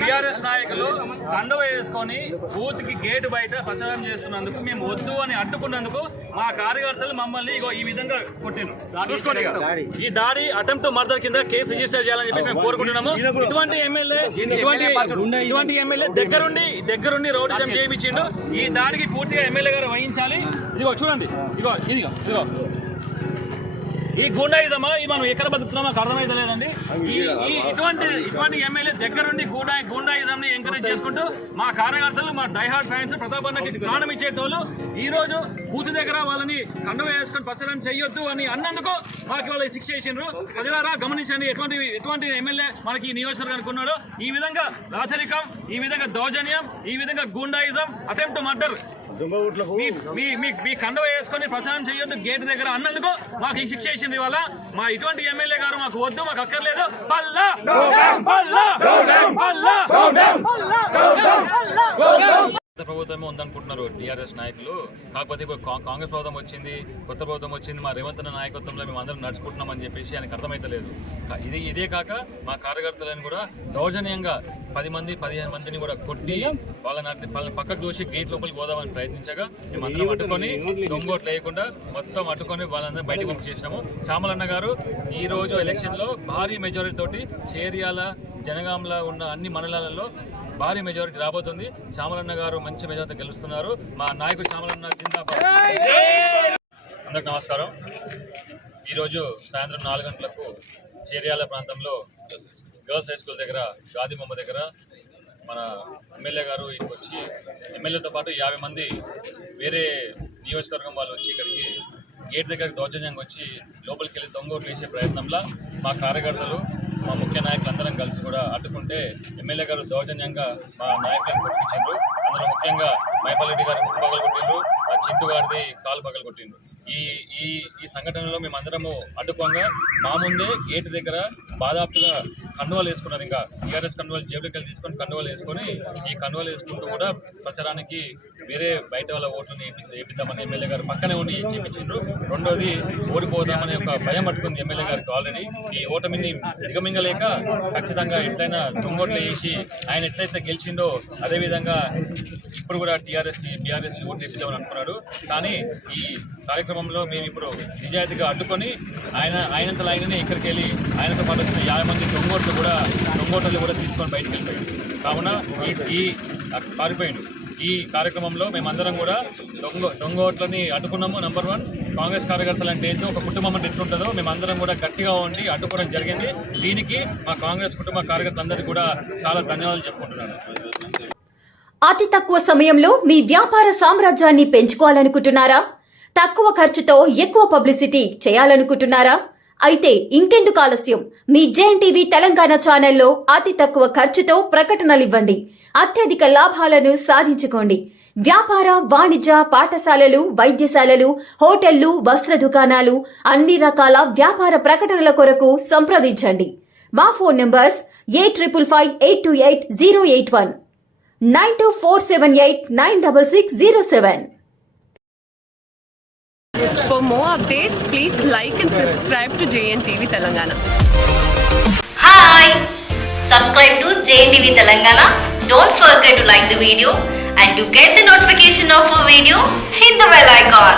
TRS నాయకులు కండువ వేసుకొని బూత్ కి గేట్ బయట ప్రచారం చేస్తున్నందుకు మేము వద్దు అని అడ్డుకున్నందుకు మా కార్యకర్తలు మమ్మల్ని ఈ విధంగా కొట్టిండ్రు. చూసుకోండి, ఈ దాడి అటెంప్ట్ మర్డర్ కింద కేసు రిజిస్టర్ చేయాలని చెప్పి మేము కోరుకుంటున్నాము. ఇటువంటి ఎమ్మెల్యే దగ్గరుండి రౌడిజం చేయించిండు. ఈ దాడికి పూర్తిగా ఎమ్మెల్యే గారు వహించాలి. ఇదిగో చూడండి, ఇదిగో ఈ గూండాయిజమా ఇది మనం ఎక్కడ బతుకుతున్నాం మాకు అర్థమైతే లేదండి. ఇటువంటి ఎమ్మెల్యే దగ్గరుండి గూండాయిజం ని ఎంకరేజ్ చేసుకుంటూ మా కార్యకర్తలు, మా డైహార్డ్ ఫ్యాన్స్, ప్రతాపన్నకి ప్రాణం ఇచ్చేటోళ్ళు ఈ రోజు బూత్ దగ్గర వాళ్ళని కండువ వేసుకొని ప్రచారం చేయొద్దు అని అన్నందుకు మాకు వాళ్ళు శిక్ష చేసిండ్రు. ప్రజలారా గమనించండి, ఎటువంటి ఎమ్మెల్యే మనకి ఈ నియోజకవర్గానికి ఉన్నాడో. ఈ విధంగా రాచరికం, ఈ విధంగా దౌర్జన్యం, ఈ విధంగా గూండాయిజం, అటెంప్ట్ మర్డర్ మీ కండువ వేసుకొని ప్రచారం చేయొద్దు గేట్ దగ్గర అన్నందుకు మాకు ఈ శిక్ష చేసింది. ఇవాళ మా ఇటువంటి ఎమ్మెల్యే గారు మాకు వద్దు, మాకు అక్కర్లేదు. ప్రభుత్వమే ఉందనుకుంటున్నారు టీఆర్ఎస్ నాయకులు. కాకపోతే ఇప్పుడు కాంగ్రెస్ ప్రభుత్వం వచ్చింది, కొత్త ప్రభుత్వం వచ్చింది, మా రేవంత్ నాయకత్వంలో మేము అందరం నడుచుకుంటున్నామని చెప్పేసి ఆయనకు అర్థమైతలేదు. ఇదే కాక మా కార్యకర్తలను కూడా దౌర్జన్యంగా 10-15 మందిని కూడా కొట్టి వాళ్ళని పక్కకు దూసి గేట్ లోపలికి పోదామని ప్రయత్నించగా మేమందరం అడ్డుకొని దొంగోట్లు లేకుండా మొత్తం అడ్డుకొని వాళ్ళందరం బయటకు పంపించేసినాము. చామలన్న గారు ఈ రోజు ఎలక్షన్లో భారీ మెజారిటీ తోటి చేర్యాల, జనగాంలో ఉన్న అన్ని మండలాలలో భారీ మెజారిటీ రాబోతుంది. చామలన్న గారు మంచి మెజారిటీ గెలుస్తున్నారు. మా నాయకుడు చామలన్న జిందాబాద్. అందరికి నమస్కారం. ఈరోజు సాయంత్రం 4 గంటలకు చేర్యాల ప్రాంతంలో గర్ల్స్ హై స్కూల్ దగ్గర, గాది బొమ్మ దగ్గర మన ఎమ్మెల్యే గారు ఇక్కడికి వచ్చి, ఎమ్మెల్యేతో పాటు 50 మంది వేరే నియోజకవర్గం వాళ్ళు వచ్చి ఇక్కడికి గేట్ దగ్గర దౌర్జన్యంగా వచ్చి లోపలికి వెళ్ళి దొంగోట్లు వేసే ప్రయత్నంలో మా కార్యకర్తలు, మా ముఖ్య నాయకులు అందరం కలిసి కూడా అడ్డుకుంటే ఎమ్మెల్యే గారు దౌర్జన్యంగా మా నాయకులను కొట్టించారు. అందులో ముఖ్యంగా మైపాలరెడ్డి గారు ముక్కు పగలు కొట్టిండ్రు, ఆ చింటు గారిది కాలు పగలు కొట్టిండ్రు. ఈ సంఘటనలో మేమందరము అడ్డుకోగా మా ముందే గేటు దగ్గర బాధాప్తుగా కండువాలు వేసుకున్నారు. ఇంకా టీఆర్ఎస్ కండువాలు జేబులకి తీసుకొని కండువాలు వేసుకొని ఈ కండువాలు వేసుకుంటూ కూడా ప్రచారానికి వేరే బయట వాళ్ళ ఓట్లను వేపిద్దామని ఎమ్మెల్యే గారు పక్కనే ఉండి చేయించారు. రెండోది ఓడిపోదామని ఒక భయం పట్టుకుంది ఎమ్మెల్యే గారికి. ఆల్రెడీ ఈ ఓటమిని దిగమింగలేక ఖచ్చితంగా ఎట్లయినా దొంగోట్లు వేసి ఆయన ఎట్లయితే గెలిచిండో అదేవిధంగా ఇప్పుడు కూడా బీఆర్ఎస్ ఓట్లు వేపిద్దామని అనుకున్నాడు. కానీ ఈ కార్యక్రమంలో మేము ఇప్పుడు నిజాయితీగా అడ్డుకొని ఆయనంతలో ఆయననే ఇక్కడికి వెళ్ళి ఆయనతో పాటు వచ్చిన 50 మంది దొంగోట్లు కూడా తీసుకొని బయటకు వెళ్ళిపోయాడు. కావున పారిపోయాడు. ఈ కార్యక్రమంలో మేమందరం కూడా దొంగ ఓట్లని అడ్డుకున్నాము. నంబర్ 1 కాంగ్రెస్ కార్యకర్తలు అంటే ఏంటో, ఒక కుటుంబం అంటే ఎట్లుంటుందో మేమందరం కూడా గట్టిగా ఉండి అడ్డుకోవడం జరిగింది. దీనికి మా కాంగ్రెస్ కుటుంబ కార్యకర్తలందరికీ కూడా చాలా ధన్యవాదాలు చెప్పుకుంటున్నాను. అతి తక్కువ సమయంలో మీ వ్యాపార సామ్రాజ్యాన్ని పెంచుకోవాలనుకుంటున్నారా? తక్కువ ఖర్చుతో ఎక్కువ పబ్లిసిటీ చేయాలనుకుంటున్నారా? అయితే ఇంకెందుకు ఆలస్యం? మీ జేఎన్టీవీ తెలంగాణ ఛానల్లో అతి తక్కువ ఖర్చుతో ప్రకటనలివ్వండి. అత్యధిక లాభాలను సాధించుకోండి. వ్యాపార, వాణిజ్య, పాఠశాలలు, వైద్యశాలలు, హోటళ్లు, వస్త్ర దుకాణాలు, అన్ని రకాల వ్యాపార ప్రకటనల కొరకు సంప్రదించండి. మా phone numbers 8558288081, 9247896607. For more updates, please like and subscribe to JNTV Telangana. Hi! Subscribe to JNTV Telangana. Don't forget to like the video, and to get the notification of a video, hit the bell icon.